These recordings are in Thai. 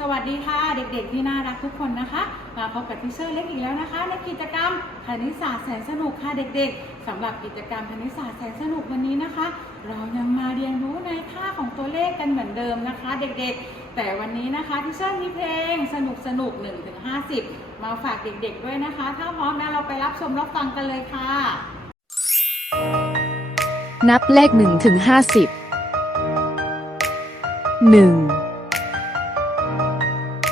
สวัสดีค่ะเด็กๆ ที่น่ารักทุกคนนะคะมาพบกับทิเชอร์เล็กอีกแล้วนะคะในกิจกรรมคณิตศาสตร์แสนสนุกค่ะเด็กๆสำหรับกิจกรรมคณิตศาสตร์แสนสนุกวันนี้นะคะ เรายังมาเรียนรู้ในค่าของตัวเลขกันเหมือนเดิมนะคะ เด็กๆ แต่วันนี้นะคะทิเชอร์มีเพลงสนุกสนุกๆ1ถึง50มาฝากเด็กๆด้วยนะคะ ถ้าพร้อมแล้วเราไปรับชมรับฟังกันเลยค่ะ นับเลขหนึ่งถึงห้า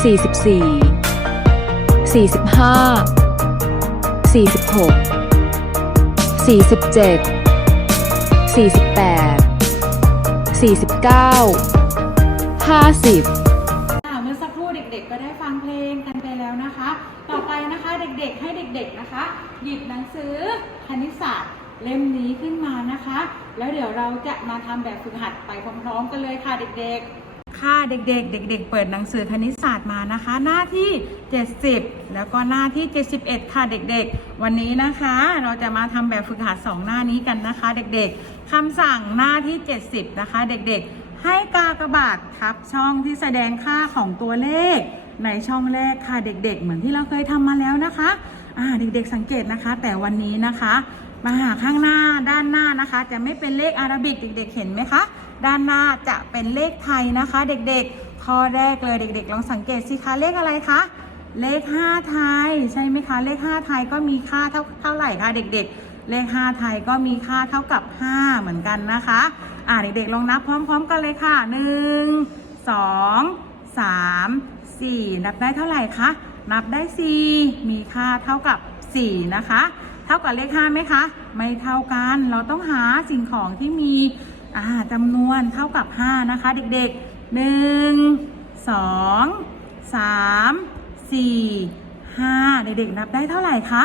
เจ็ดสี่สิบแปดสี่สิบเก้าห้าสิบค่ะเมื่อสักครู่เด็กๆ ก็ได้ฟังเพลงกันไปแล้วนะคะ ต่อไปนะคะเด็กๆ ให้เด็กๆ นะคะ หยิบหนังสือคณิตศาสตร์เล่มนี้ขึ้นมานะคะ แล้วเดี๋ยวเราจะมาทำแบบฝึกหัดไปพร้อมๆ กันเลยค่ะเด็กๆ ค่ะเด็กๆ เด็ก ๆ เปิดหนังสือคณิตศาสตร์มานะคะ หน้าที่ 70 แล้วก็หน้าที่ 71 ค่ะเด็กๆ วันนี้นะคะ เราจะมาทำแบบฝึกหัดสองหน้านี้กันนะคะ เด็กๆคำสั่งหน้าที่ 70 นะคะ เด็กๆ ให้กากบาททับช่องที่แสดงค่าของตัวเลข ในช่องแรกค่ะเด็ก ๆ เหมือนที่เราเคยทำมาแล้วนะคะอ่าเด็กๆสังเกตนะคะ แต่วันนี้นะคะ มาหาข้างหน้าด้านหน้านะคะ จะไม่เป็นเลขอาราบิกเด็ก ๆ เห็นไหมคะ ด้านหน้าจะเป็นเลขไทยนะคะ เด็กๆ ข้อแรกเลยเด็ก ๆ ลองสังเกตสิคะเลขอะไรคะเลข 5 ไทย ใช่ไหมคะ เลข 5 ไทยก็มีค่าเท่าเท่าไหร่คะเด็ก ๆ เลข 5 ไทยก็มีค่าเท่ากับ 5 เหมือนกันนะคะ อ่าเด็กๆลองนับพร้อม ๆ กันเลยค่ะ 1 2 3 4 นับได้เท่าไหร่คะนับได้ 4 มีค่าเท่ากับ 4 นะคะ ท่ากับเลข5ไหมคะ ไม่เท่ากัน เราต้องหาสิ่งของที่มีจำนวนเท่ากับ 5 นะคะ เด็กๆ 1 2 3 4 5 เด็กๆ นับได้เท่าไหร่คะ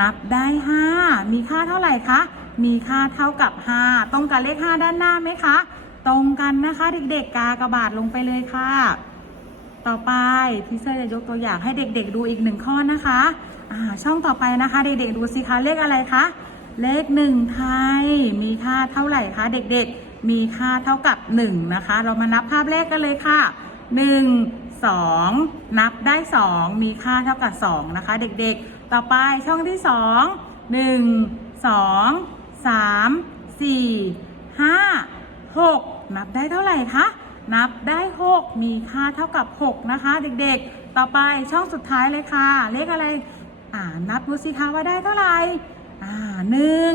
นับได้ 5 มีค่าเท่าไหร่คะ มีค่าเท่ากับ 5 ตรงกับเลข 5 ด้านหน้าไหมคะ ตรงกันนะคะ เด็กๆ กากระบาดลงไปเลยค่ะ ต่อไปทีเซอร์จะยกตัวอย่างให้เด็กๆ ดูอีกหนึ่งข้อนะคะ อ่าช่องต่อไปนะคะ เด็กๆดูสิคะเลขอะไรคะ เลขหนึ่งไทย มีค่าเท่าไหร่คะ เด็กๆ มีค่าเท่ากับ 1 นะคะ เรามานับภาพแรกกันเลยค่ะ 1 2 นับได้ 2 มีค่าเท่ากับ 2 นะคะ เด็กๆ ต่อไปช่องที่ 2 1 2 3 4 5 6 นับได้เท่าไหร่คะ นับได้ 6 มีค่าเท่ากับ 6 นะคะ เด็กๆ ต่อไปช่องสุดท้ายเลยค่ะ เลขอะไร อ่านับดูสิคะว่าได้เท่าไหร่อ่าหนึ่ง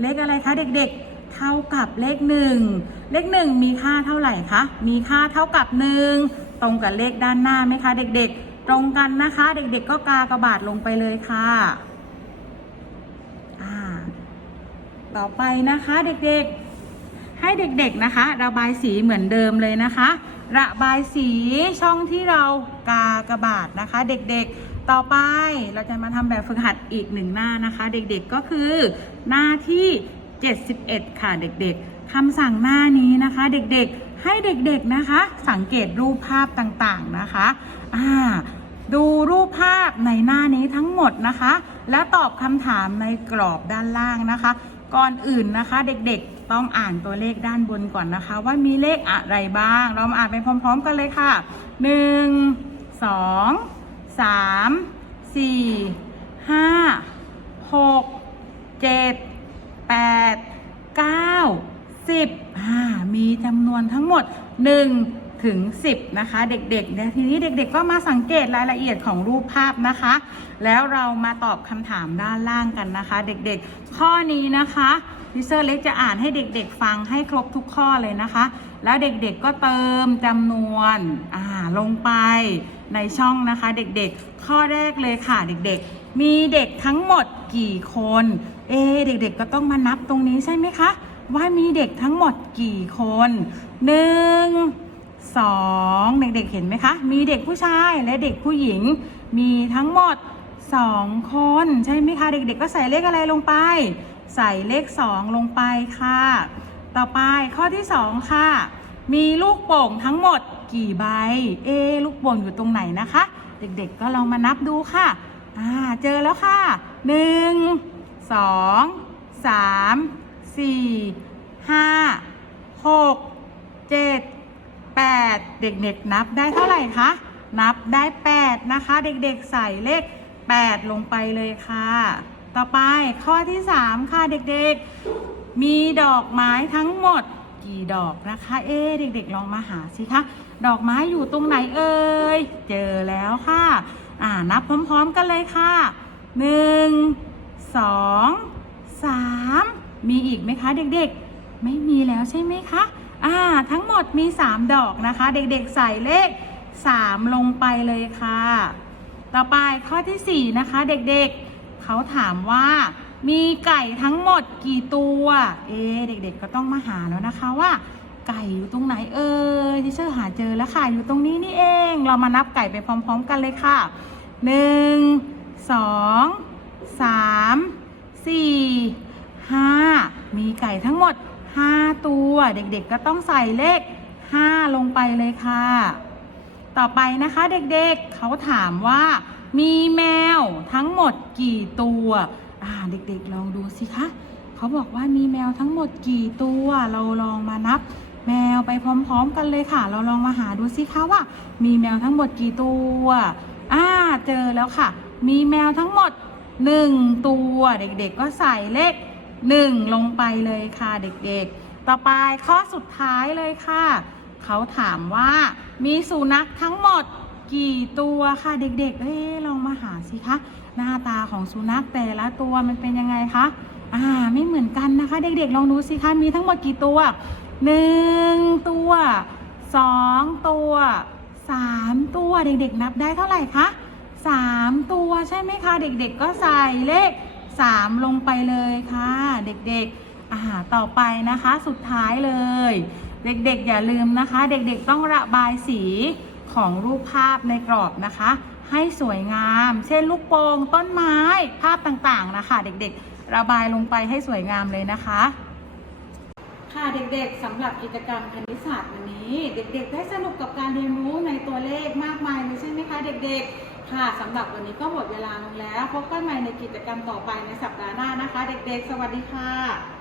เลขอะไรคะเด็กๆ เท่ากับเลขหนึ่งเลขหนึ่งมีค่าเท่าไหร่คะมีค่าเท่ากับหนึ่งตรงกับเลขด้านหน้าไหมคะเด็กๆ ตรงกันนะคะ เด็กๆ ก็กากระบาดลงไปเลยค่ะอ่าต่อไปนะคะเด็กๆ ให้เด็กๆนะคะ ระบายสีเหมือนเดิมเลยนะคะ ระบายสีช่องที่เรากากระบาดนะคะ เด็กๆ ต่อไปเราจะมาทำแบบฝึกหัดอีกหนึ่งหน้านะคะ เด็กๆก็คือหน้าที่ 71 ค่ะเด็กๆคำสั่งหน้านี้นะคะ เด็กๆให้เด็กๆนะคะ สังเกตรูปภาพต่างๆนะคะอ่าดูรูปภาพในหน้านี้ทั้งหมดนะคะ และตอบคำถามในกรอบด้านล่างนะคะ ก่อนอื่นนะคะเด็กๆต้องอ่านตัวเลขด้านบนก่อนนะคะ ว่ามีเลขอะไรบ้าง เรามาอ่านไปพร้อม ๆ กันเลยค่ะ 1 2 3 4 5 6 7 8 9 10อ่ามีจำนวนทั้งหมด1ถึง 10 นะคะ เด็กๆเนี่ยทีนี้เด็กๆ ก็มาสังเกตรายละเอียดของรูปภาพนะคะ แล้วเรามาตอบคำถามด้านล่างกันนะคะ เด็กๆ ข้อนี้นะคะพิเซอร์เล็กจะอ่านให้เด็กๆ ฟังให้ครบทุกข้อเลยนะคะ แล้วเด็กๆ ก็เติมจำนวนอ่าลงไป ในช่องนะคะเด็กๆ ข้อแรกเลยค่ะเด็กๆ มีเด็กทั้งหมดกี่คน เอเด็กๆ ก็ต้องมานับตรงนี้ใช่ไหมคะ ว่ามีเด็กทั้งหมดกี่คนหนึ่งสองเด็กๆ เห็นไหมคะ มีเด็กผู้ชายและเด็กผู้หญิง มีทั้งหมดสองคนใช่ไหมคะ เด็กๆ ก็ใส่เลขอะไรลงไป ใส่เลขสองลงไปค่ะ ต่อไปข้อที่สองค่ะ มีลูกโป่งทั้งหมด กี่ใบ เอ ลูกโป่งอยู่ตรงไหนนะคะ เด็กๆก็ลองมานับดูค่ะ อ่า เจอแล้วค่ะหนึ่งสองสามสี่ห้าหกเจ็ดแปดเด็กๆนับได้เท่าไหร่คะ นับได้แปดนะคะ เด็กๆใส่เลขแปดลงไปเลยค่ะ ต่อไปข้อที่สามค่ะเด็กๆ มีดอกไม้ทั้งหมด กี่ดอกนะคะ เอ๊เด็กๆลองมาหาสิคะ ดอกไม้อยู่ตรงไหนเอ่ย เจอแล้วค่ะ อ่านับพร้อมๆกันเลยค่ะหนึ่งสองสามมีอีกไหมคะ เด็กๆ ไม่มีแล้วใช่ไหมคะ อ่า ทั้งหมดมี 3 ดอกนะคะ เด็กๆ ใส่เลข 3 ลงไปเลยค่ะ ต่อไปข้อทีสี่4 นะคะ เด็กๆ เขาถามว่า มีไก่ทั้งหมดกี่ตัว เอ๊เด็กๆก็ต้องมาหาแล้วนะคะว่า ไก่อยู่ตรงไหนเอ่ยที่เชอร์หาเจอแล้วค่ะ อยู่ตรงนี้นี่เอง เรามานับไก่ไปพร้อม ๆ กันเลยค่ะหนึ่งสองสามสี่ห้ามีไก่ทั้งหมด5ตัว เด็กๆก็ต้องใส่เลข5ลงไปเลยค่ะ ต่อไปนะคะเด็กๆเขาถามว่า มีแมวทั้งหมดกี่ตัว อ่าเด็กๆลองดูสิคะเขาบอกว่ามีแมวทั้งหมดกี่ตัว เราลองมานับ แมวไปพร้อม ๆ กันเลยค่ะ เราลองมาหาดูสิคะว่า มีแมวทั้งหมดกี่ตัวอ่าเจอแล้วค่ะ มีแมวทั้งหมด1ตัวเด็กๆ ก็ใส่เลข1ลงไปเลยค่ะเด็กๆ ต่อไปข้อสุดท้ายเลยค่ะ เขาถามว่า มีสุนัขทั้งหมดกี่ตัวค่ะเด็กๆ เอ้ลองมาหาสิคะ หน้าตาของสุนัขแต่ละตัวมันเป็นยังไงคะอ่าไม่เหมือนกันนะคะ เด็กๆ ลองดูสิคะมีทั้งหมดกี่ตัวหนึ่งตัวสองตัวสามตัวเด็กๆ นับได้เท่าไหร่คะสามตัวใช่ไหมคะเด็กๆ ก็ใส่เลขสามลงไปเลยค่ะ เด็กๆอ่าต่อไปนะคะสุดท้ายเลย เด็กๆ อย่าลืมนะคะ เด็กๆ ต้องระบายสีของรูปภาพในกรอบนะคะ ให้สวยงาม เช่นลูกโป่งต้นไม้ภาพต่างๆนะคะ เด็กๆ ระบายลงไปให้สวยงามเลยนะคะ ค่ะเด็กๆสำหรับกิจกรรมคณิตศาสตร์วันนี้ เด็กๆ ได้สนุกกับการเรียนรู้ในตัวเลขมากมายเลยใช่ไหมคะเด็กๆ ค่ะสำหรับวันนี้ก็หมดเวลาลงแล้ว พบกันใหม่ในกิจกรรมต่อไปในสัปดาห์หน้านะคะ เด็กๆ สวัสดีค่ะ